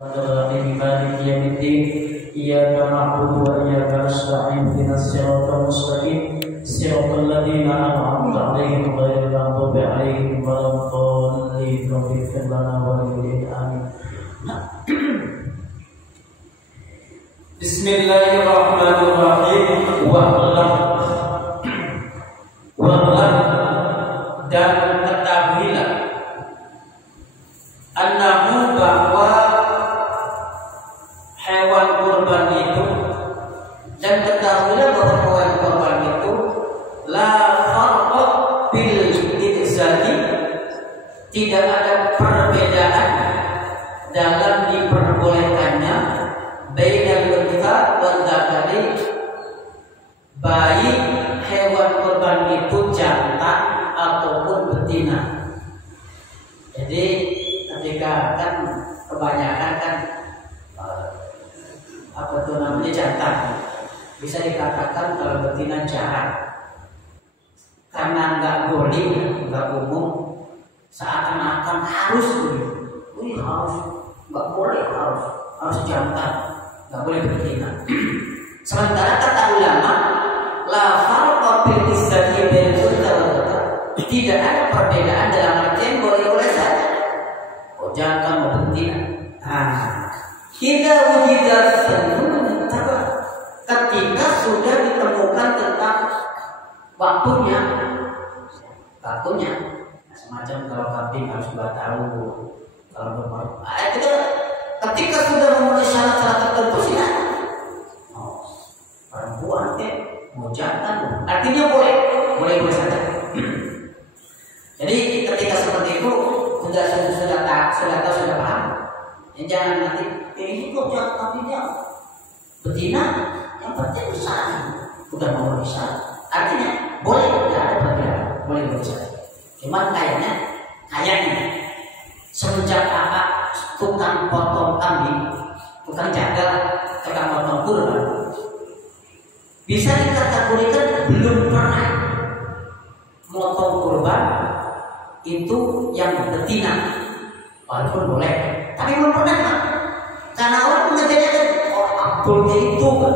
Maliki yaumiddin. Iyyaka na'budu wa iyyaka nasta'in. Ihdinas siratal mustaqim. Siratal ladzina an'amta 'alaihim ghairil maghdubi 'alaihim waladdallin. Ighfir lana wa li amin. Bismillahirrahmanirrahim. Wa'lam dan ketahuilah annahu bahwa hewan kurban itu, dan ketahuilah bahwa hewan kurban itu la farqa bil idzati, tidak ada perbedaan dalam diperbolehkannya bainal untha wal dzakari, baik hewan kurban itu jantan ataupun betina. Jadi ketika kan kebanyakan kan apa itu namanya jantan, bisa dikatakan kalau betina jarang, karena nggak boleh, nggak umum, seakan-akan harus, harus, nggak boleh, harus jantan, nggak boleh betina. Sementara kata ulama, la farqa bil izzati bil untha, tidak ada perbedaan dalam artian boleh-boleh saja. Jangan mau betina. Tidak wujidat tentu ketika sudah ditemukan tentang waktunya, semacam kalau kambing harus 2 tahun, kalau berumur. Ketika sudah memenuhi syarat-syarat tertentu silakan. Perempuan mau jantan, artinya boleh saja. Jadi ketika seperti itu sudah tahu, sudah paham. Jangan nanti ini kok jangan kambingnya betina, yang penting besar, udah mau besar. Artinya boleh, tidak ada perbedaan, boleh besar. Cuman kayaknya semenjak kakak tukang potong kambing, tukang jagal, tukang potong kurban, bisa dikategorikan belum pernah motong kurban itu yang betina, walaupun boleh, tapi belum pernah kan? Karena orang mengajarnya kan abdulnya itu kan,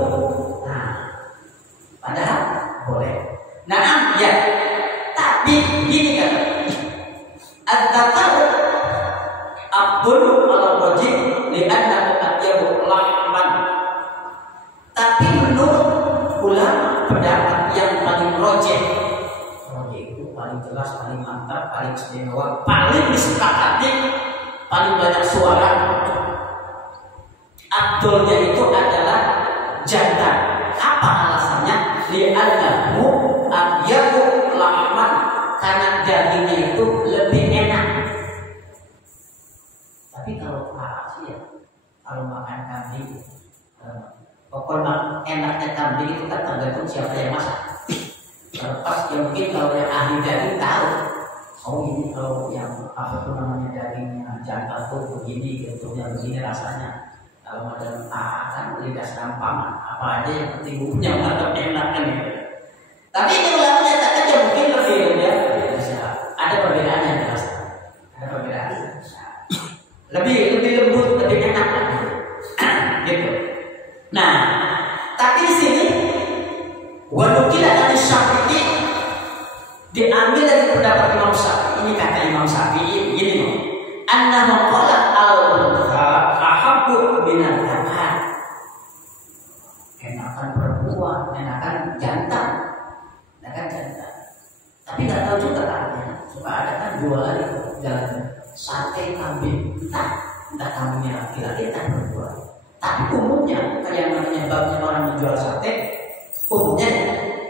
padahal boleh. Ya, tapi gini kan, ad-dzakar abdul al-wajib li'annahu atyabu lahman. Tapi menurut ulama pendapat yang paling rojih, itu paling jelas, paling mantap, paling istimewa, paling disepakati, paling banyak suara, abdulnya itu adalah jantan. Apa alasannya? Li'annahu atyabu lahman, karena dagingnya itu lebih enak. Tapi kalau kalau makan kambing, pokoknya enaknya kambing itu kan tergantung siapa yang masak. Pas mungkin kalau yang ahli daging tahu, ini kalau yang apa tuh namanya dagingnya jantan tuh begini, bentuknya begini, rasanya. Kalau ada kan lidah gampang, apa aja yang penting bumbunya mantap, enak kan ya. Tapi kalau ulama nyatakan mungkin lebih ada perbedaannya jelas. Ada perbedaan. Lebih lembut, lebih enak gitu. Tapi di sini wanukila dari Syafi'i, diambil dari pendapat Imam Syafi'i. Ini kata Imam Syafi'i gini, annahu qala al-untha ahabbu minal dzakar. Enakan perempuan, enakan jantan. Tapi nggak tahu juga katanya, suka ada kan jualan itu jalan sate kambing, entah kambingnya laki-laki entah perempuan. Tapi umumnya kayak namanya babnya orang menjual sate, umumnya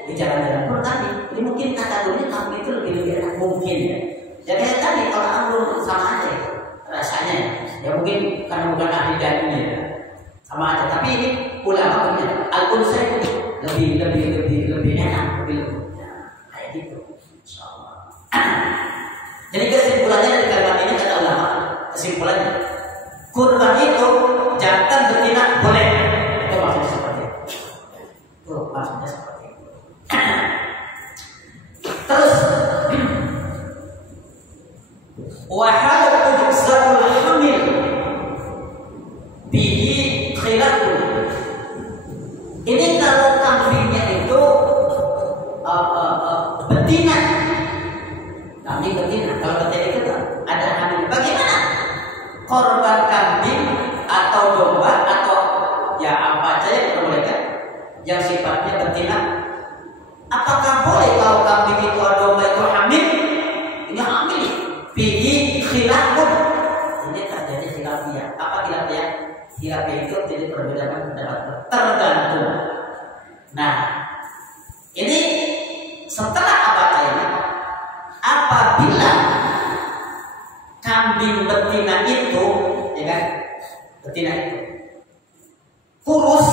di jalan-jalan pun tadi, ini mungkin kategorinya kambing itu lebih enak mungkin ya. Ya kayak tadi kalau anggur sama aja rasanya, ya mungkin karena bukan ahli dagingnya ya, sama aja. Tapi ini ulama punya al-unsa itu lebih enak, lebih kayak gitu. Insyaallah. Jadi kesimpulannya dari kalimat ini kata ulama, kesimpulannya kurban itu jantan betina boleh. Itu maksudnya seperti itu. Terus wahal tujzabul hamil, bihi khilafun. Ini kalau kambingnya itu betina, kambing betina. Kalau betina itu ada hamil. Bagaimana korban kambing atau domba atau ya apa aja yang diperbolehkan yang sifatnya betina? Apakah boleh kalau kambing itu atau domba itu hamil? Ini hamil. Bihi khilafun. Ini terjadi khilafiyah. Apa khilafiyah? Khilafiyah itu jadi perbedaan pendapat tergantung. Nah, ini setelah abad ini, apabila kambing betina itu, ya kan, betina itu kurus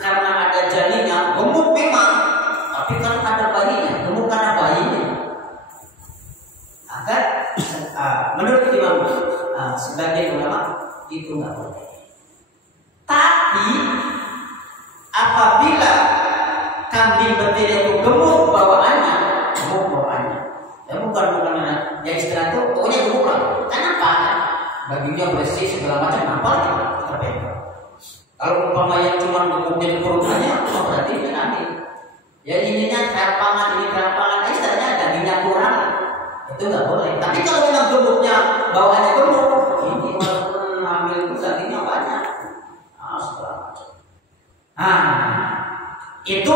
karena ada janinnya, gemuk memang, tapi kan ada bayinya, gemuk karena bayinya. Agar menurut Imam sebagian ulama itu nggak boleh. Tapi apabila kambing betina itu gemuk bawaannya, ya bukan ya istilah itu pokoknya gemuk lah. Kenapa? Dagingnya bersih segala macam, apa terpegang. Kalau umpama yang cuma gemuknya di perutnya, berarti itu nanti. Ya ininya kerampangan, istilahnya dagingnya kurang, itu nggak boleh. Tapi kalau memang gemuknya bawaannya gemuk, ini walaupun hamil itu dagingnya banyak, segala macam. Itu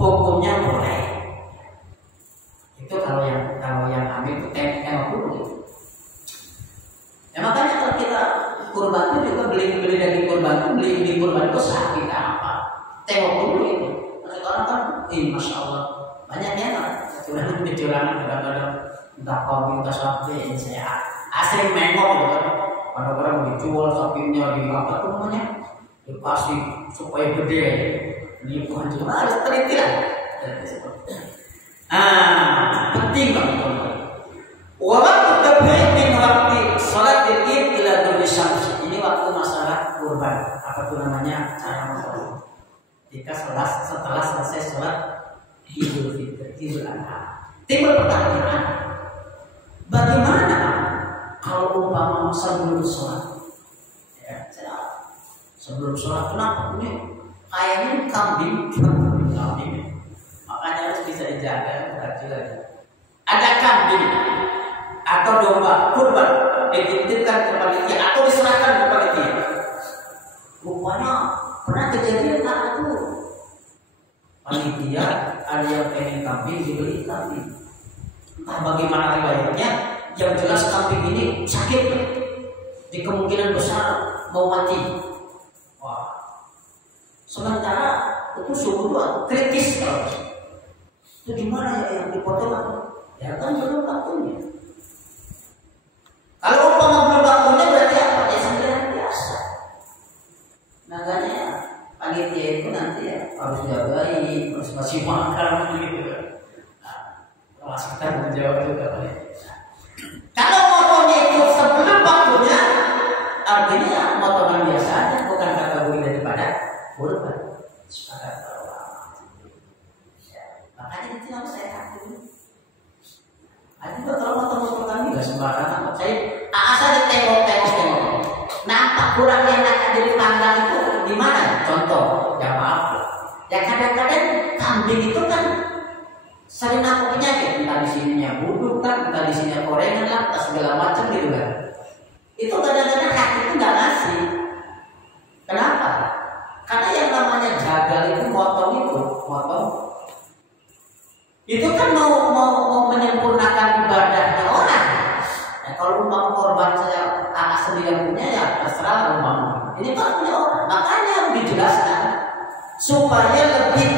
hukumnya boleh. Itu kalau yang hamil itu tengok dulu. Ya makanya kalau kita kurban itu juga beli daging kurban itu sakit apa? Tengok dulu itu. Sekarang kan, masya Allah banyaknya kan. Kecurangan kadang-kadang entah kambing entah sapi. Saya asing mengok gitu kan. Kadang-kadang dijual sapinya di apa tuh namanya? Dikasih supaya gede. Ini bukan cuma harus teliti lah. Penting banget. Waktu terbaik min waktu sholat Id ila dhul syams. Ini waktu masalah kurban. Apa tuh namanya? Cara memotong. Jika setelah selesai sholat Idul Fitri, Idul Adha. Timbul pertanyaan, bagaimana kalau umpama sebelum sholat? Ya, sebelum sholat kenapa ini? Kayaknya kambing. Makanya harus bisa dijaga. Ada kambing atau domba kurban dititipkan kepada dia atau diserahkan kepada dia. Rupanya pernah kejadian itu panitia ada yang pengen kambing dibeli kambing. Entah bagaimana riwayatnya, yang jelas kambing ini sakit, di kemungkinan besar mau mati. Sementara itu suhu kritis kalau itu gimana ya yang dipotong? Ya kan belum waktunya. Kalau umpama belum waktunya berarti apa? Ya sembilan biasa. Makanya panitia itu nanti ya harus jagain, harus masih makan gitu. Mas kita menjawab juga. Kalau motongnya itu sebelum waktunya, artinya motongan biasa aja, bukan kategori daripada kurban. Sepakat ulama. Makanya itu yang saya akui. Ada kalau motor kami nggak sembarangan. Saya asal ditengok. Nampak kurang enak dari panggang itu di mana? Contoh, ya maaf. Ya kadang-kadang kambing itu kan sering aku penyakit, entah di sininya buduk kan, entah di sininya korengan lah, entah segala macam gitu kan. Itu kadang-kadang kaki itu nggak ngasih. Kenapa? Karena yang namanya jagal itu motong itu kan mau menyempurnakan ibadahnya orang. Nah, kalau umpama korban saya anak sendiri yang punya ya terserah umpama. Ini kan punya orang. Makanya harus dijelaskan supaya lebih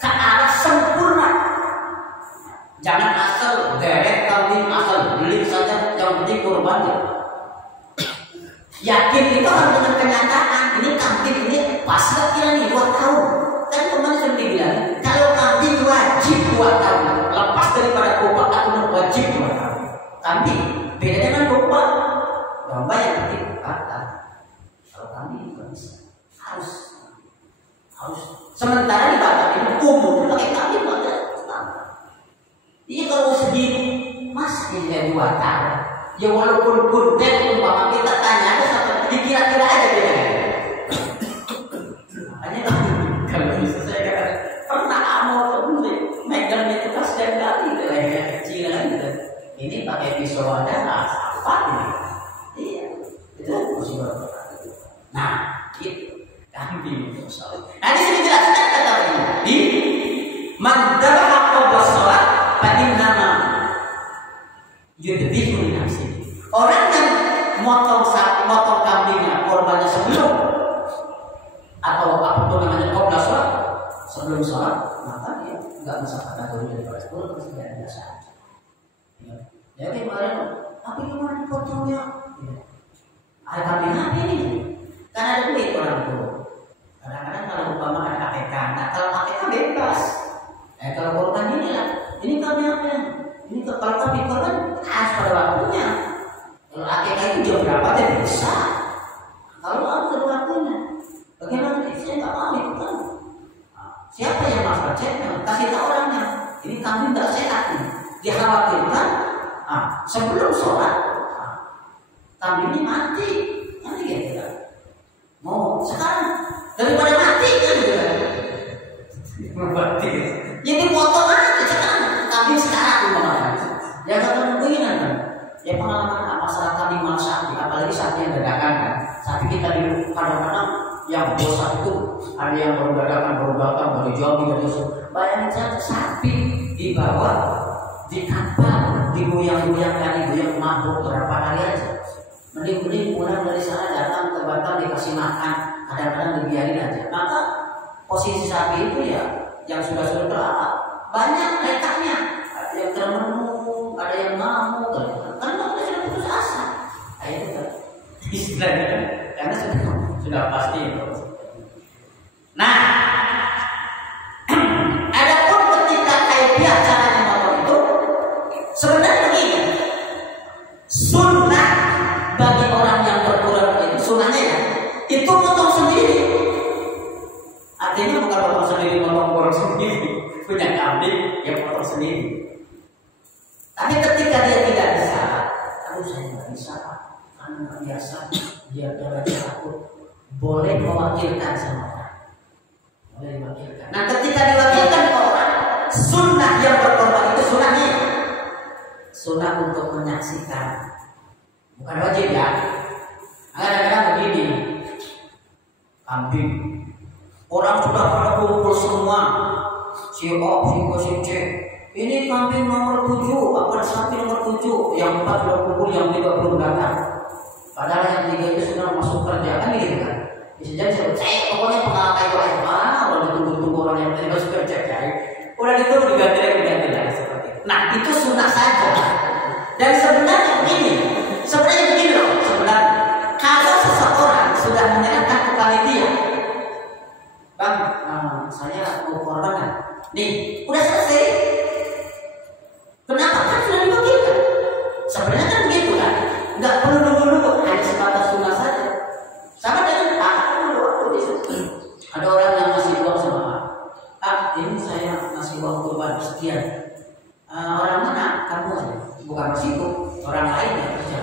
ke arah sempurna. Jangan asal derek kambing, asal beli saja yang penting korban. Yakin itu harus dengan kenyataan. Ini kambing ini pas kira nih 2 tahun. Kan kemarin sudah dibilang kalau kambing wajib 2 tahun. Lepas daripada kurban atau wajib 2 tahun. Kambing beda dengan kurban. Domba yang penting kata. Kalau kambing nggak bisa. Harus. Sementara di Batak ini umum pakai kambing ada. Iya kalau segini mas ini 2 tahun. Ya walaupun kurban umpama kita tanya ada sampai Nah, itu kambing. Nah, di sini jelaskan kata ini. Man dhabaha qabla shalah fa innama yudbihu li nafsihi. Orang yang motong kambingnya, korbannya sebelum atau apa itu namanya qabla shalah, sebelum sholat, maka dia nggak bisa kategori daripada sepuluh, pasti tidak biasa. Ya kemarin, tapi gimana potongnya? Ada kambing apa ini? Karena ada duit orang itu. Kadang-kadang kalau umpama ada APK, nah kalau APK bebas. Kalau korban ini lah, ini kambing apa? Ini kalau kambing korban harus pada waktunya. Kalau APK itu jam berapa dia bisa? Kalau harus ada waktunya, bagaimana? Saya nggak mau itu kan. Siapa yang masalah ceknya? Kasih tahu orangnya. Ini kambing tidak sehat nih. Dia khawatirkan sebelum sholat kambing ini mati gitu kan. Mau sekarang daripada mati kan gitu kan. Mati. Jadi potong aja sekarang kambing sekarang umpamanya. Ya kalau begini kan. Ya pengalaman masalah kambing malah sapi, apalagi sapi yang dadakan kan. Sapi kita di kadang-kadang yang bosan itu ada yang baru datang baru jual dari itu. Bayangin saja sapi dibawa di kapal digoyang-goyang kali goyang mabuk berapa hari aja. Mending pulang dari sana datang ke Batam dikasih makan, kadang-kadang dibiarin aja. Maka posisi sapi itu ya yang sudah terlalu banyak letaknya, ada yang termenung, ada yang ngamuk, karena mereka sudah putus asa. Itu kan istilahnya karena sudah pasti itu. Nah, adapun ketika kaifiah cara memotong itu sebenarnya begini. Sunnah bagi orang yang berkurang itu sunnahnya ya, itu potong sendiri. Artinya bukan potong sendiri, potong sendiri. Punya kambing ya potong sendiri. Tapi ketika dia tidak bisa, saya nggak bisa, karena nggak biasa, dia takut. Boleh mewakilkan sama orang. Boleh diwakilkan. Nah, ketika diwakilkan ke orang, sunnah yang berkorban itu sunnahnya. Sunnah untuk menyaksikan. Bukan wajib ya. Kadang-kadang begini. Kambing. Orang sudah pada kumpul semua. Si O, si C. Ini kambing nomor 7, apa sapi nomor 7. Yang 4 sudah kumpul, yang 3 belum datang. Padahal yang 3 itu sudah masuk kerja kan gitu kan. Bisa jadi saya pokoknya pengalaman itu udah ditunggu-tunggu orang yang tadi masuk kerja udah ditunggu diganti lagi seperti itu. Nah itu sunnah saja. Dan sebenarnya begini loh. Sebenarnya kalau seseorang sudah menyerahkan ke panitia, Bang, saya mau korban nih, udah selesai. Kenapa? Kan sudah dibagikan. Sebenarnya kan begitu kan. Nggak perlu nunggu-nunggu, hanya sebatas sunnah saja. Sama dengan ada orang yang ngasih uang sama ini saya ngasih uang kurban sekian. Orang mana? Kamu aja. Bukan ke situ, orang lain yang kerja.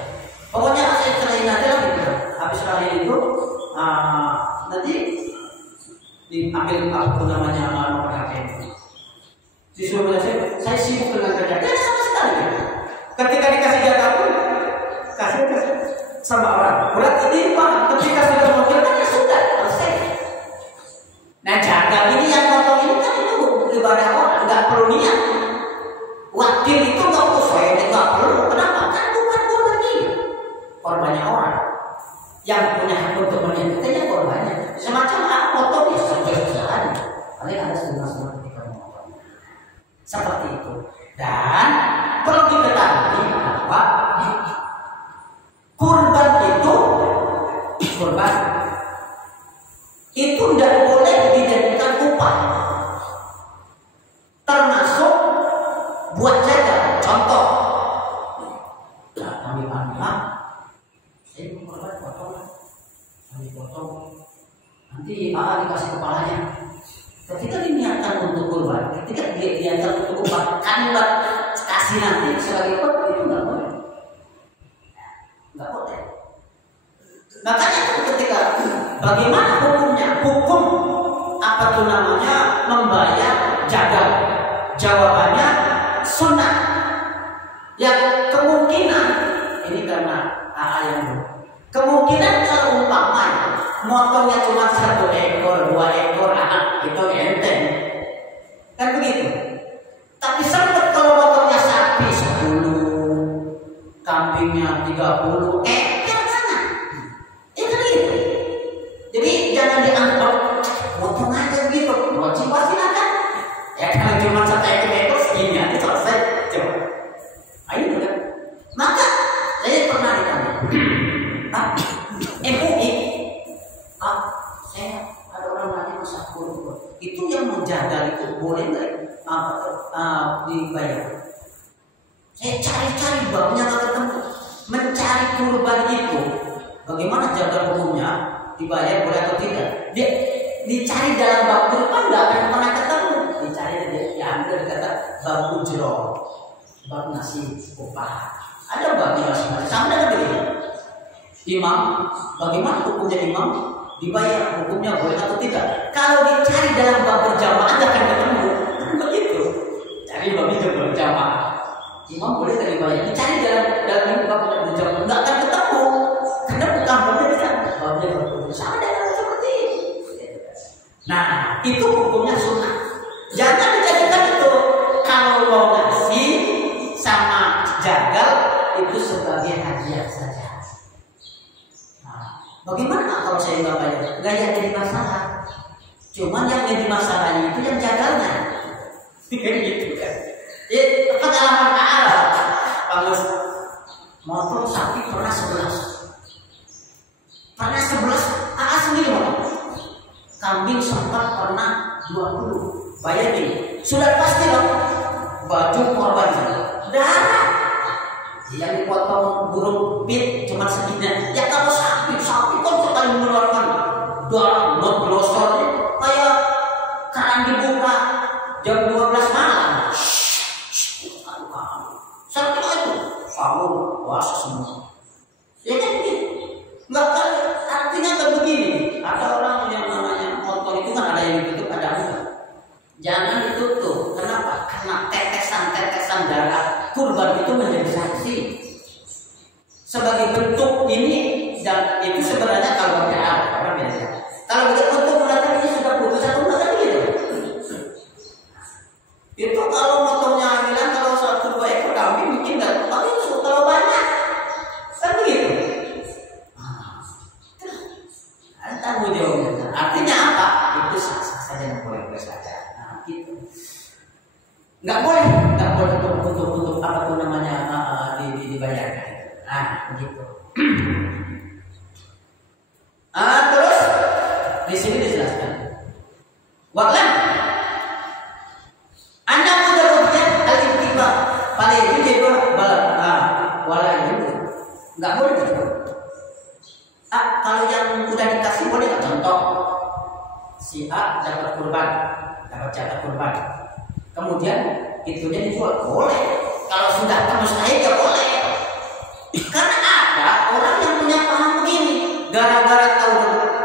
Pokoknya saya serahin aja lah gitu. Habis serahin itu nanti diambil apa namanya nomor HP. Disuruh saya sibuk dengan kerja. Tidak sama sekali. Ketika dikasih jatah pun kasih sama orang. Berarti timbang ketika sudah mewakilkan ya sudah selesai. Nah jaga ini yang potong ini kan itu ibadah orang, nggak perlu niat. Wakil itu nggak perlu, saya nggak perlu. Kenapa? Kan bukan korban dia, korbannya orang. Yang punya hak untuk meniatkannya korbannya. Semacam hak potong ya sesuai. Paling ada setengah ketika memotong. Seperti itu. Dan perlu diketahui bahwa kurban itu tidak boleh dijadikan upah, termasuk buat jaga. Contoh, kami pamit, saya kurban kami potong, nanti dikasih kepalanya. Ketika diniatkan untuk kurban, ketika dia diniatkan untuk upah, kan kasih nanti sebagai upah itu nggak boleh. Nggak boleh. Makanya ketika bagaimana hukumnya? Hukum apa tuh namanya membayar jaga? Jawabannya sunnah. Yang kemungkinan ini karena ayat kemungkinan kalau umpamanya motongnya cuma 1 ekor, 2 ekor, itu enteng. Kan begitu. Tapi sempat kalau motongnya sapi 10, kambingnya 30, mana? Ya kan gitu. Jadi jangan dianggap motong aja gitu, motivasi akan. Ya kalau cuma 1 ekor segini aja selesai. Coba. Ayo kan. Maka saya pernah ditanya, MUI, saya ada orang nanya masak kurban, itu yang menjaga itu boleh nggak dibayar? Saya cari-cari babnya nggak ketemu. Mencari kurban itu, bagaimana jaga hukumnya, dibayar boleh atau tidak? Dia dicari dalam bab kurban nggak akan pernah ketemu. Dicari dia ambil kata bab ujroh, bab nasi upah. Ada babnya masing-masing. Sama dengan begini. Imam, bagaimana hukumnya imam? Dibayar, hukumnya boleh atau tidak? Kalau dicari dalam bab berjamaah akan ketemu. Begitu. Cari bab itu berjamaah. Imam boleh tidak dibayar? Dicari dalam bab berjamaah enggak akan ketemu. Karena bukan babnya tidak. Babnya berbeda. Sama dengan seperti ini. Nah, itu hukumnya sunnah. Jangan dijadikan itu kalau mau ngasih sama jagal itu sebagai hadiah saja. Bagaimana kalau saya nggak bayar? Nggak jadi masalah. Cuman yang jadi masalahnya itu yang jagalnya. Gitu kan. Jadi pengalaman Arab. Kalau motor sapi pernah 11. Pernah 11. Sendiri motor. Kambing sempat pernah 20. Bayangin. Sudah pasti loh. Baju korban darah. Yang dipotong burung pit cuma segini. Ya kalau sapi kan sekali mengeluarkan darah ngeglosor kayak keran dibuka jam 12 malam. Sapi itu sahur puasa semua. Ya kan begitu. Nggak kan artinya kan begini. Ada orang yang namanya motor itu kan ada yang ditutup ada enggak. Jangan ditutup. Kenapa? Karena tetesan darah kurban itu menjadi saksi sebagai bentuk ini, dan itu sebenarnya kalau ada orang biasa. Kalau begitu untuk mengatakan ini sudah putus atau enggak gitu. Itu kalau motornya bilang kalau 1-2 ekor kambing mungkin enggak, tapi kalau banyak kan begitu. Tanggung jawabnya. Artinya apa? Itu sah-sah saja, boleh-boleh saja. Nah, gitu. Nggak boleh untuk apa tuh namanya dibayarkan. Nah, begitu. Terus di sini dijelaskan. Waqlan Anda mujarradnya al-ittiba paling itu wala itu nggak boleh gitu. Kalau yang udah dikasih boleh nggak? Contoh si A dapat kurban, dapat jatah kurban. Kemudian itunya dijual, boleh. Kalau sudah mustahil ya boleh. Karena ada orang yang punya paham begini, gara-gara tahu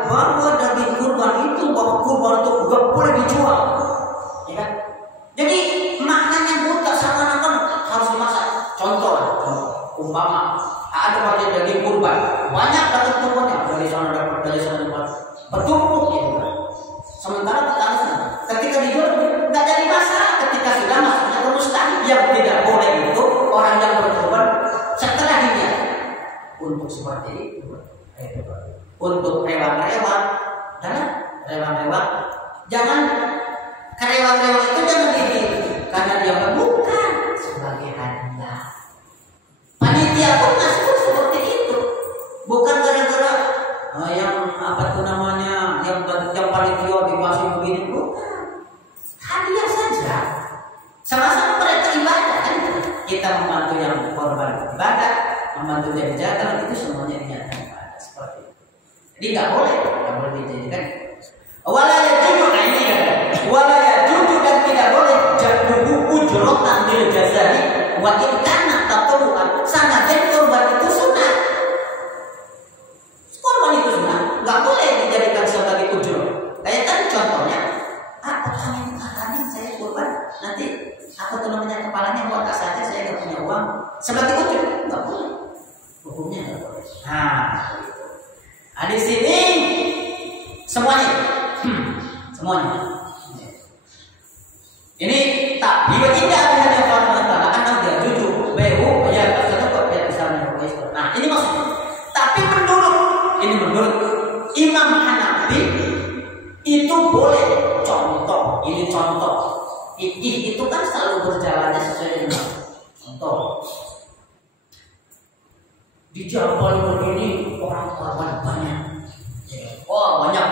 bahwa daging kurban itu bahwa kurban itu gak boleh dijual, ya kan? Jadi maknanya buta seakan-akan harus dimasak. Contoh, umpama ada bagian daging kurban, banyak dapat kurbannya dari sana dapat bertumpuk gitu kan. Sementara petani ketika dijual nggak jadi masalah. Ketika sudah masuknya ke mustahil, yang tidak boleh itu orang yang berkorban setelah dia untuk seperti itu. Untuk rewan-rewan dan rewan-rewan jangan rewan-rewan itu jangan karena dia bukan sebagai hadiah. Panitia pun masih pun seperti itu, bukan gara-gara yang apa tuh namanya yang panitia dikasih begini, bukan. Hadiah saja. Sama-sama mereka ibadah kan? Kita membantu yang korban ibadah, membantu yang jaga, itu semuanya dinyatakan ibadah seperti itu. Jadi nggak boleh dijadikan. Walaya jujur ini ya. Walaya jujur dan tidak boleh jatuh ujrotan bil jazari wa ikana tatuan sana dan korban itu sunnah. Korban itu sunnah, nggak boleh dijadikan sebagai ujroh. Kayak tadi contohnya, petani saya korban nanti apa tuh namanya kepalanya buat saja saya nggak punya uang sebagai ujroh, nggak boleh. Hukumnya nggak boleh. Nah, di sini semuanya. Ini tapi tidak hanya Fatimah anak dia cucu behu ya kok ya misalnya. Nah ini maksudnya. Tapi menurut Imam Hanafi itu boleh contoh. Ini contoh. Fikih itu kan selalu berjalannya sesuai dengan contoh. Di Jabal ini orang korban banyak. Oh banyak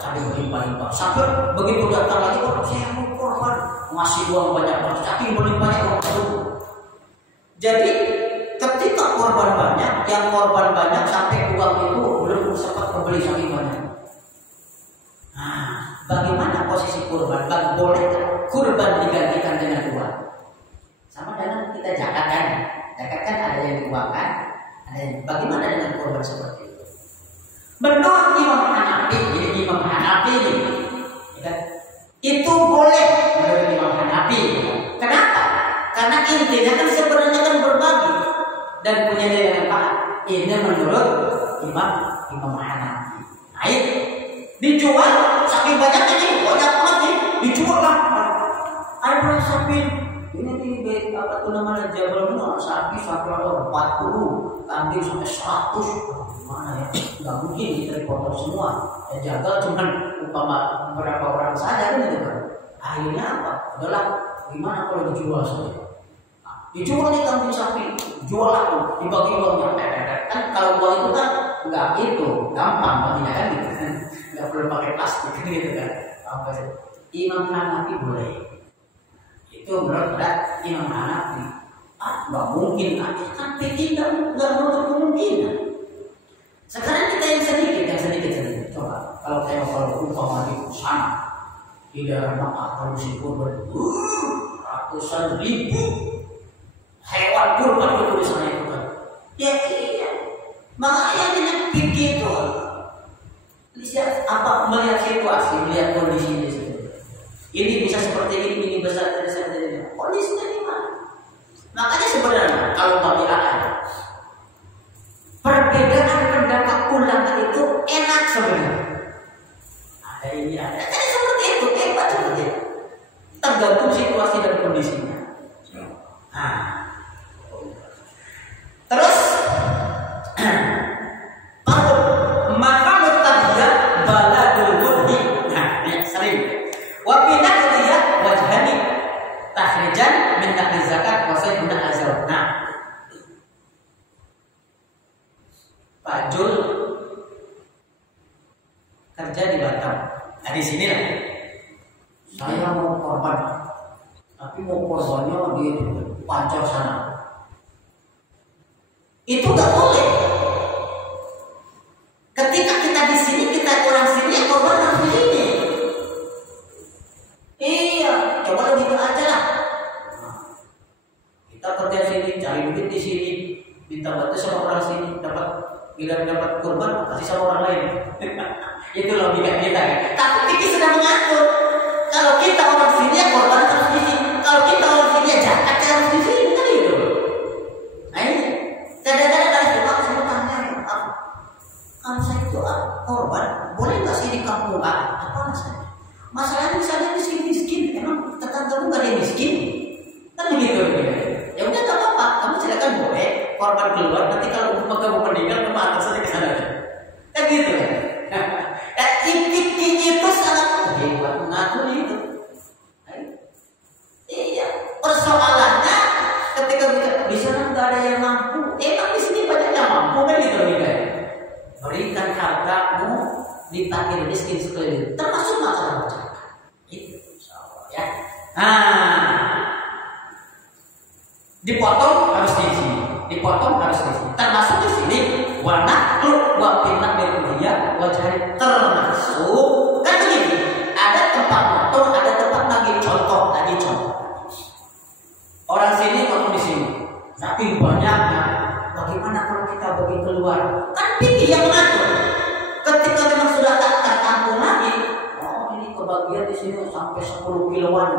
cari berlimpah-limpah. Sampai begitu datang lagi orang saya mau korban masih uang banyak banget. Saking berlimpahnya uang itu. Jadi ketika korban banyak, yang korban banyak sampai uang itu belum sempat membeli saking banyak. Nah, bagaimana posisi kurban? Boleh kurban digantikan dengan uang? Sama dengan kita zakat kan? Zakat kan ada yang diuangkan, ada yang bagaimana dengan kurban seperti itu? Menurut Imam Hanafi, jadi Imam Hanafi itu boleh menurut Imam Hanafi. Kenapa? Karena intinya kan sebenarnya kan berbagi dan punya nilai manfaat. Ini menurut Imam Hanafi. Baik, dijual saking banyaknya nih, banyak banget nih, dijual lah. Ada berapa sapi? Ini apa tuh namanya Jabal Nur sapi ada 40, kambing sampai 100. Mana ya? Nggak mungkin kita dipotong semua. Ya jagal cuma umpama beberapa orang saja kan gitu kan. Akhirnya apa? Adalah gimana kalau dijual saja? Dijual nih kambing sapi, jual lah, dibagi uangnya. Kan kalau uang itu kan nggak itu gampang baginya kan gitu kan, nggak perlu pakai plastik gitu kan. Imam Hanafi boleh. Itu menurut Imam Hanafi. Nggak mungkin kan tidak menutup kemungkinan. Sekarang kita yang sedikit. Coba kalau umpama di sana di daerah Makkah kalau si kurban ratusan ribu hewan kurban itu di sana itu kan. Ya iya. Makanya dengan fikih itu lihat apa melihat situasi, melihat kondisi di sini. Ini bisa seperti ini besar seperti ini. Kondisinya gimana? Makanya sebenarnya kalau bagi perbedaan pendapat ulama itu enak sebenarnya. Ada ini ada. Jadi seperti itu, hebat seperti itu. Tergantung situasi dan kondisinya. Nah, terus maka mutahiyah baladul mudhi. Nah, ini sering. Wabinah dia wajhani tahrijan min naqli zakat wa sayyiduna azal. Nah, Pak Jul kerja di Batam. Nah di sini lah. Saya mau korban, tapi mau korbannya di Pancor sana. Itu nggak boleh. Ketika kita di sini, kita orang sini, ya korban harus di sini. Iya, coba gitu aja lah. Kita kerja sini, cari duit di sini, minta bantu sama orang sini, dapat kurban kasih sama orang lain. Itu logika kita kan. Tapi kita sedang mengatur. Kalau kita orang sini ya korban harus di sini. Kalau kita orang sini ya zakat harus di sini kan itu. Nah ini kadang-kadang dari itu saya tanya, kalau saya itu korban boleh nggak sih di kampung apa masalahnya? Masalahnya misalnya miskin, emang tetanggamu nggak ada yang miskin? Kan begitu. Ya udah nggak apa-apa, kamu silakan boleh korban keluar. Nanti kalau kamu meninggal kamu antar saja ke sana. Kan gitu kan? Fikih itu sangat hebat mengatur itu. Iya. Persoalannya ketika di sana nggak ada yang mampu, emang di sini banyak yang mampu kan gitu kan? Berikan hartamu di fakir miskin sekeliling, termasuk masalah zakat. Itu ya. Nah, dipotong harus di sini, termasuk di sini warna klub wapinat berkuliah wajah termasuk kan begini. Ada tempat potong, ada tempat lagi contoh. Orang sini potong di sini, saking banyaknya. Bagaimana kalau kita bagi keluar? Kan pikir yang mengatur. Ketika memang sudah tak tertampung lagi, oh ini kebagian di sini sampai 10 kiloan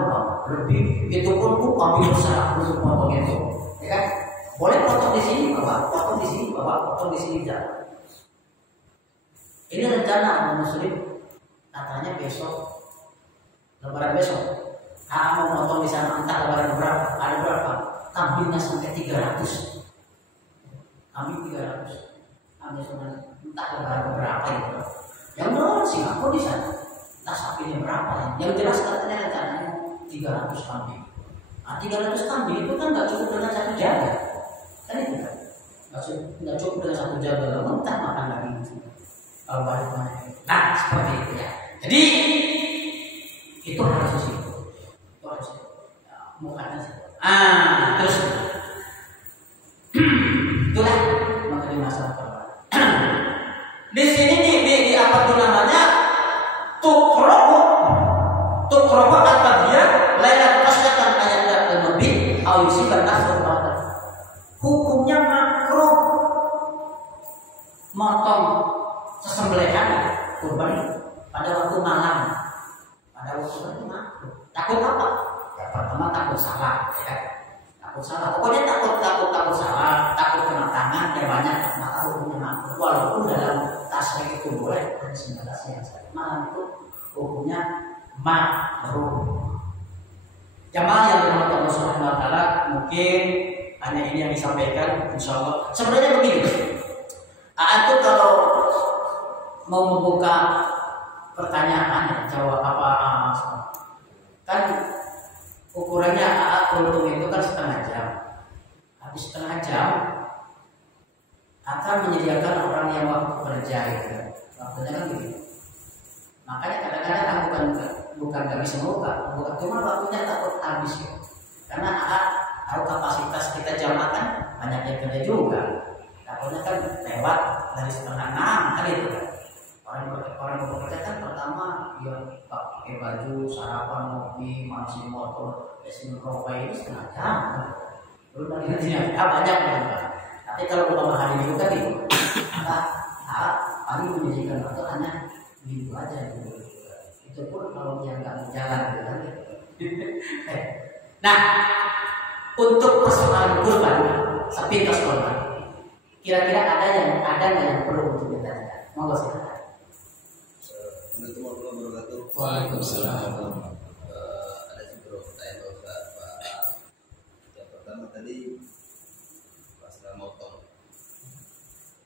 lebih. Itu pun ambil besar untuk potong itu, ya kan? Boleh potong di sini, bapak, potong di sini, bapak, potong di sini jangan. Ini rencana muslim, katanya besok Lebaran besok, kamu potong di sana entah lebaran berapa, ada berapa, kambingnya sampai 300, kambing 300, kambing entah lebaran berapa itu. Yang benar sih aku di sana, entah sapinya berapa, yang jelas katanya rencananya 300 kambing. Nah, 300 kambing itu kan nggak cukup dengan satu jaga, kan itu kan? Nggak cukup dengan satu jaga, mentah makan lagi itu. Nah, seperti itu ya. Jadi itu harus sih, itu harus ya, bukan sih. Terus itulah mengenai masalah korban. Di sini di apa tuh namanya? Tukrohu atau dia layak pastikan ayat lebih awisi karena korban. Hukumnya makruh motong sesembelihan kurban pada waktu malam. Pada waktu itu makruh. Takut apa? Ya, pertama takut salah, ya. Takut salah. Pokoknya takut salah, takut kena tangan, ya banyak. Maka hukumnya makruh. Walaupun dalam tasrih itu boleh, ada 19 yang saya malam itu hukumnya makruh. Jamaah yang dirahmati Allah Subhanahu wa taala, mungkin hanya ini yang disampaikan, insyaallah. Sebenarnya begini. Itu kalau mau membuka pertanyaan, jawab apa? Kan ukurannya kultum itu kan setengah jam. Habis setengah jam akan menyediakan orang yang waktu kerja itu. Waktunya kan begitu. Makanya kadang-kadang aku bukan nggak bisa buka, cuma waktunya takut habis ya. Karena tahu kapasitas kita jamaah kan banyak yang kerja juga. Takutnya kan lewat dari setengah 6 kan itu kan. Orang bekerja kan pertama dia pakai baju, sarapan, ngopi, masih motor, mesin rokok ini setengah jam. Belum lagi banyak kan. Tapi kalau umpama hari itu kan itu, paling menyajikan waktu hanya gitu aja gitu. Itu pun kalau dia nggak mau jalan gitu kan. Nah, untuk persoalan kurban, sepintas kurban, kira-kira ada nggak yang perlu untuk ditanyakan? Monggo silakan. Assalamualaikum warahmatullahi wabarakatuh. Waalaikumsalam. Ada beberapa pertanyaan Pak. Yang pertama tadi masalah motong.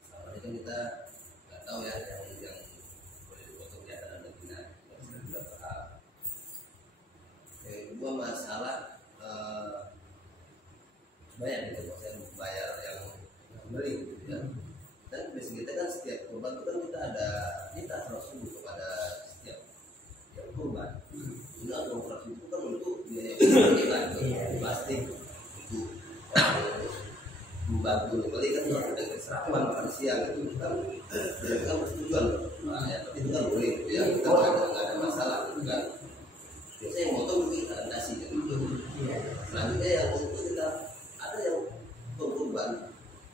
Sama ini kan kita nggak tahu ya yang boleh dipotong di atas ada bina berapa hal. Yang kedua masalah bayar gitu, maksudnya bayar yang beli gitu ya. Dan biasanya kita kan setiap kurban itu kan kita harus sungguh kepada setiap yang kurban. Ingat operasi itu kan untuk biaya kita pasti itu membantu kali kan ada serapan makan siang itu kan persetujuan, ya tapi itu kan boleh ya, kita nggak ada masalah gitu kan. Biasanya yang motong kita nasi gitu. Selanjutnya yang untuk kita ada yang kurban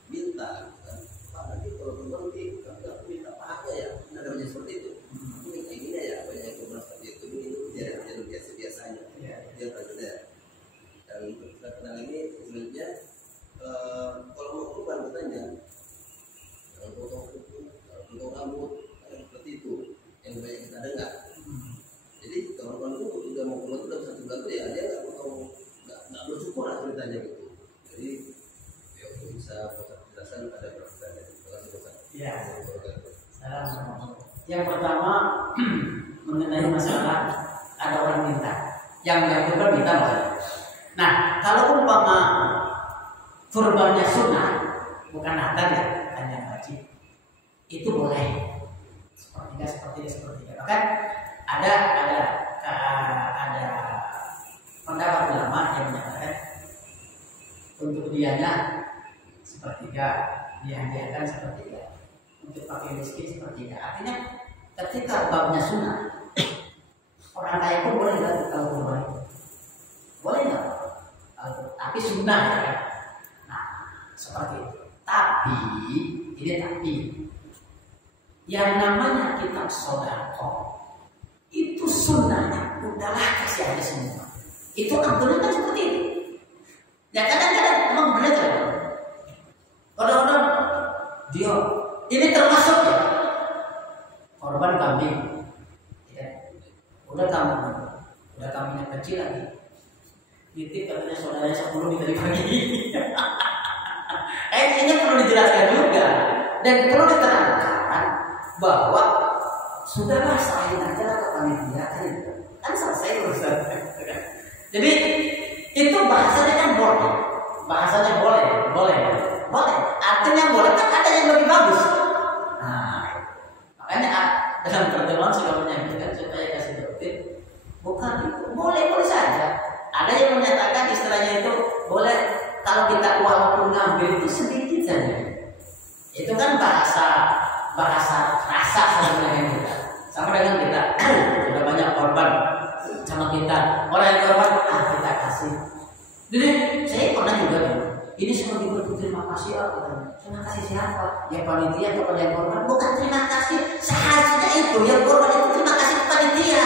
minta kan, Pak nanti kalau kurban nggak minta pakai ya, ada banyak seperti itu. Minta ini ya banyak yang kurban seperti itu. Ini kejadian biasanya dia tanya. Dan terkenal ini sebenarnya kalau mau kurban bertanya jangan potong kuku, jangan potong rambut, seperti itu yang banyak kita dengar. Jadi kawan-kawan itu sudah mau kurban sudah 1 bulan ya dia nggak potong, nggak bersyukur lah ceritanya gitu. Jadi ya untuk bisa penjelasan ada pertanyaan. Terima kasih Pak. Ya. Salam. Yang pertama mengenai masalah ada orang minta, yang kurban minta masalah. Nah, kalau umpama kurbannya sunnah, bukan natal ya, hanya wajib, itu boleh seperti. Bahkan ada pendapat ulama yang menyatakan untuk dianya sepertiga, dihadiahkan sepertiga, untuk pakai miskin sepertiga. Artinya ketika babnya sunnah, orang kaya pun boleh nggak kalau kurban itu? Boleh nggak? Tapi sunnah ya. Nah, seperti itu. Tapi yang namanya kitab sodako itu sunnahnya udahlah kasih aja semua. Itu aturan kan seperti itu. Ya kadang-kadang memang benar kan? Kadang-kadang dia ini termasuk ya korban kambing, ya. Udah kamu Udah kambingnya kecil lagi. Nitip katanya saudaranya 10 tadi pagi. Ini perlu dijelaskan juga dan perlu diterangkan bahwa sudahlah serahin aja ke panitia kan selesai urusan. Jadi itu bahasanya kan boleh, bahasanya boleh. Artinya boleh kan ada yang lebih bagus. Nah, makanya dalam pertemuan sudah menyampaikan supaya kasih doktrin bukan itu boleh saja. Ada yang menyatakan istilahnya itu boleh kalau kita walaupun ngambil itu sedikit saja. Itu kan bahasa rasa sebenarnya kita. Sama dengan kita sudah banyak korban sama kita. Orang yang korban kita kasih. Jadi saya pernah juga ini sebagai bentuk terima kasih terima kasih siapa? Yang panitia kepada yang korban. Bukan terima kasih seharusnya itu yang korban itu terima kasih ke panitia.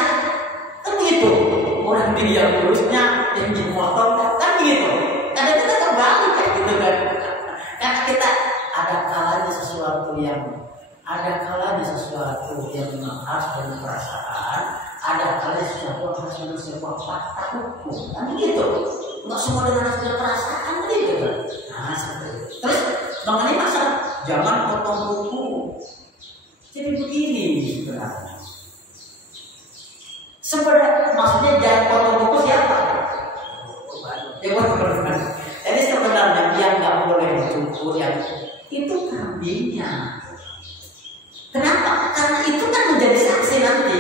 Kan begitu. Orang dia yang lurusnya yang dimotong kan begitu. Kadang kita terbalik kayak gitu kan. Karena kita ada kalanya sesuatu yang harus dengan perasaan, ada kalanya sesuatu harus dengan sebuah fakta hukum. Kan begitu. Enggak semua dengan perasaan begitu kan. Nah, seperti itu. Terus mengenai masalah jangan potong buku. Jadi begini sebenarnya maksudnya jangan potong buku siapa? Jadi sebenarnya yang nggak boleh cukur yang itu kambingnya. Kenapa? Karena itu kan menjadi saksi nanti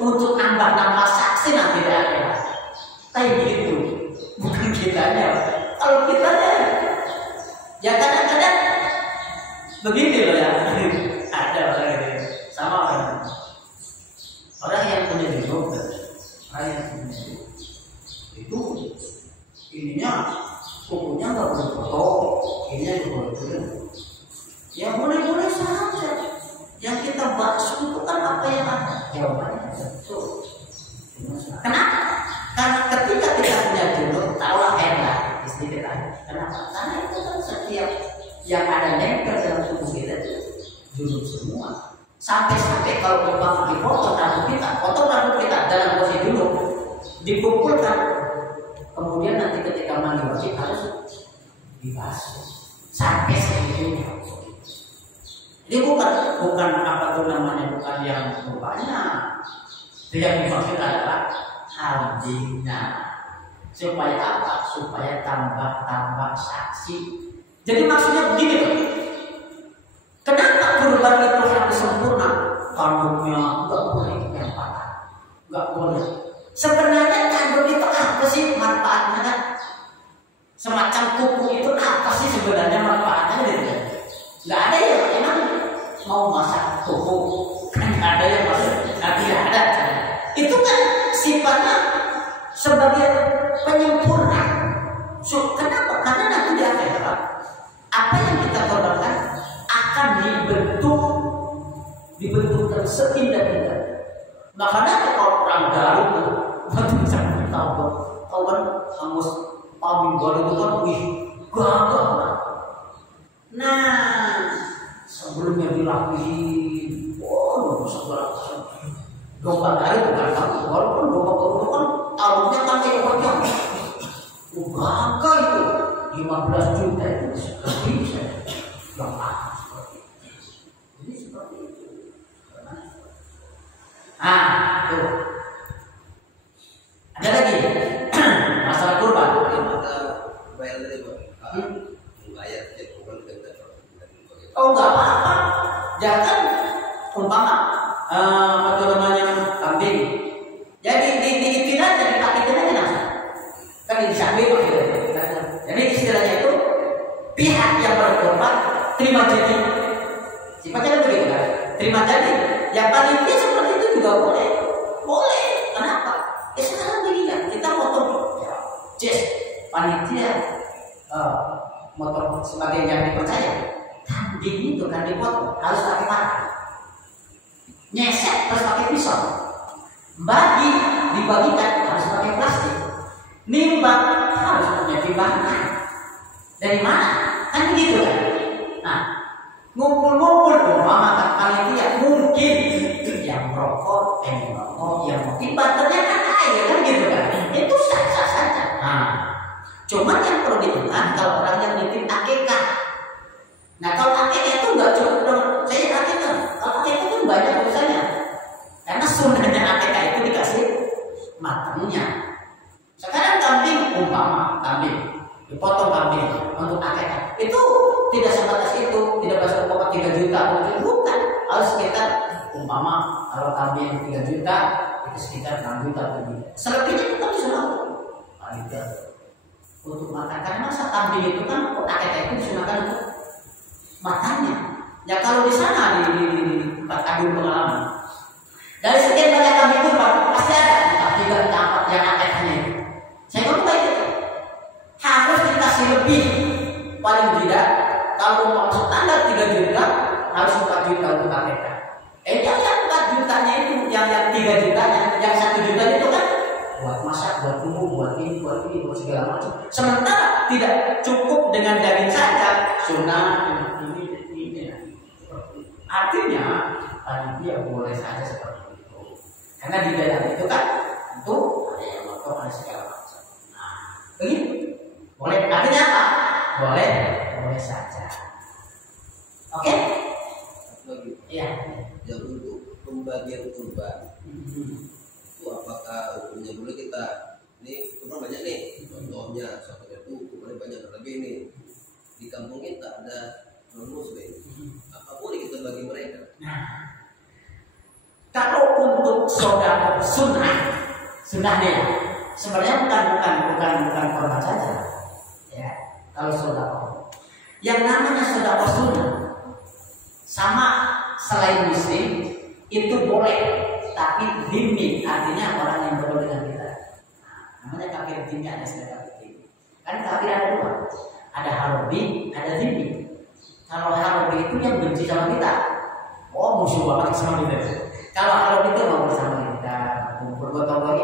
untuk nambah saksi nanti di akhirat. Kayak gitu, bukan kitanya. Kalau kitanya, ya kadang-kadang begini loh ya. Ada orang yang punya dokter, orang yang punya itu ininya kukunya nggak boleh potong, ininya juga boleh. Ya boleh saja. Yang kita bahas itu kan apa yang ada jawabannya betul. Kenapa? Karena ketika kita punya jodoh, tahulah enak istri kita. Kenapa? Karena itu kan setiap yang ada nempel dalam tubuh kita itu jodoh semua. Sampai kalau umpama dipotong rambut kita dalam posisi dulu dikumpulkan, kemudian nanti ketika mandi wajib harus dibasuh sampai segitunya. Ini bukan apa tuh namanya, bukan yang rupanya. Yang dimaksud adalah kambingnya. Supaya apa? Supaya tambah saksi. Jadi maksudnya begini loh. Kenapa kurban itu harus sempurna? Kandungnya nggak boleh yang patah, nggak boleh. Sebenarnya kandung itu apa sih manfaatnya kan? Semacam kuku itu apa sih sebenarnya manfaatnya gitu? Nggak ada ya, emang mau masak kuku kan nggak ada yang masak, tidak ada. Itu kan sifatnya sebagai penyempurna. Kenapa? Karena nanti di akhirat apa yang kita korbankan akan dibentukkan seindah-indah. Makanya kalau perang Garut waktu saya tahu kan Amos Paming Garut itu kan gagah. Nah sebelumnya dilapihin, segala domba Garut bukan kamu, walaupun domba Garut itu kan tahunnya kan kayak wajah, gagah itu 15 juta itu bisa yang ini seperti itu. Tuh. Ada lagi masalah kurban. Bayar dari bayar kurban kita. Oh nggak apa-apa. Jangan umpama apa namanya kambing. Jadi diikin aja, dipaketin aja nasi. Kan disamping pakai. Jadi istilahnya itu pihak yang berkorban terima jadi. Sifatnya begitu kan? Terima jadi. Yang paling tidak seperti itu juga boleh. Kenapa? Sekarang dilihat kita motor panitia motor sebagai yang dipercaya. Kambing itu kan dipotong harus pakai parang. Nyesek harus pakai pisau. Dibagikan harus pakai plastik. Nimbang harus punya timbangan. Dari mana? Kan begitu kan? Nah, ngumpul umpama panitia mungkin yang merokok, yang mungkin banternya kan ya kan gitu kan, itu sah-sah saja. Nah, cuman yang perlu diingat kalau orang yang nitip akikah. Nah kalau akikah itu nggak cukup dong, saya akikah. Kalau akikah itu banyak urusannya, karena sunnahnya akikah itu dikasih matangnya. Sekarang kambing, umpama kambing dipotong kambing untuk akikah, itu tidak sebatas itu, tidak batas umpama 3 juta atau bukan, harus sekitar umpama kalau kambing 3 juta itu sekitar 6 juta lebih. Selebihnya itu kan disuruh untuk makan, karena masa kambing itu kan akikah itu disunahkan untuk makannya. Ya kalau di sana di tempat adu pengalaman, dari sekian banyak kambing itu pasti ada tidak dapat yang akikahnya itu. Saya ngomong baik itu harus dikasih lebih, paling tidak kalau mau standar 3 juta harus 4 juta untuk akikah. Jangan 4 jutanya itu yang 3 jutanya, yang 1 juta itu kan buat masak, buat bumbu, buat ini, buat segala macam. Sementara tidak cukup dengan daging saja, sunnah ini. Artinya panitia boleh saja seperti itu. Karena di dalam itu kan tentu ada yang motong, ada segala macam. Nah, begitu. Boleh. Artinya apa? Boleh saja. Oke? Iya. Yang untuk pembagian kurban itu apakah hukumnya boleh kita ini kurban banyak nih, contohnya satu itu kurban banyak lebih nih di kampung kita ada non muslim, apa boleh kita bagi mereka? Nah, kalau untuk saudara sunnahnya sebenarnya bukan korban saja ya. Kalau saudara yang namanya saudara sunnah sama selain muslim itu boleh, tapi dhimmi artinya orang yang berdoa dengan kita. Namanya kafir dhimmi, ada istilah kafir dhimmi. Kan kafir ada 2, ada harbi, ada dhimmi. Kalau harbi itu yang benci sama kita, musuh banget sama kita. Kalau harbi itu mau bersama kita, bergotong lagi,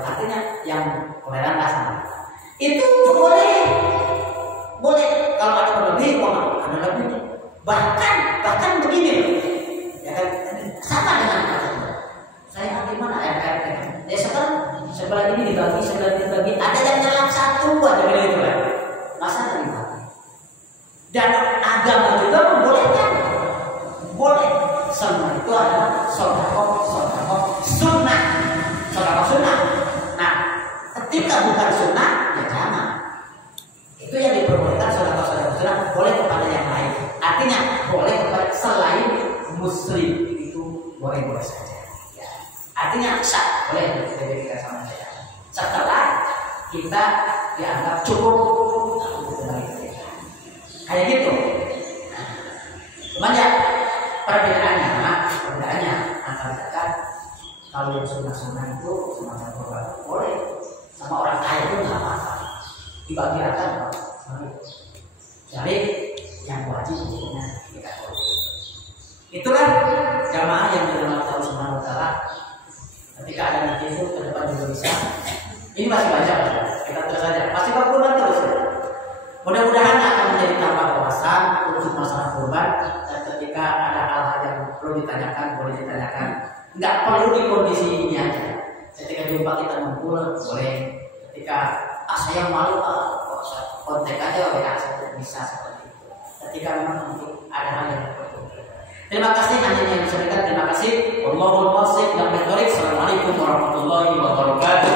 artinya yang toleran sama kita. Itu boleh. Kalau ada berlebih, ada lebih. Bahkan begini, ya kan, sama dengan kata saya ambil mana ya sekarang sebelah ini dibagi, sebelah ini dibagi, ada yang nyelak 1 aja gitu kan, masa nggak dibagi? Dan agama juga membolehkan, boleh. Semua itu adalah sodakoh sunnah. Nah, ketika bukan sunnah, ya jangan. Itu yang diperbolehkan sodakoh sunnah, boleh kepada yang lain. Artinya boleh kepada selain muslim, itu boleh saja. Ya. Artinya sah, boleh kita sama saja. Setelah kita dianggap cukup, kayak gitu. Cuman ya perbedaannya antara zakat, kalau yang sunnah itu semacam korban boleh, sama orang kaya itu nggak apa-apa, dibagi rata. Jadi yang wajib hukumnya kita boleh. Itulah jamaah yang dirahmati Allah Subhanahu wa taala. Ketika ada nanti itu ke depan juga bisa. Ini masih banyak, kita terus saja. Masih berkurban terus. Mudah-mudahan akan menjadi tambah wawasan untuk masalah kurban, dan ketika ada hal-hal yang perlu ditanyakan, boleh ditanyakan. Nggak perlu di kondisi ini aja. Ketika jumpa kita ngumpul boleh. Ketika saya malu, kontak aja WA saya bisa seperti itu. Ketika memang untuk ada hal yang perlu. Terima kasih hanya yang disampaikan. Terima kasih. Wallahul muwaffiq. Assalamualaikum warahmatullahi wabarakatuh.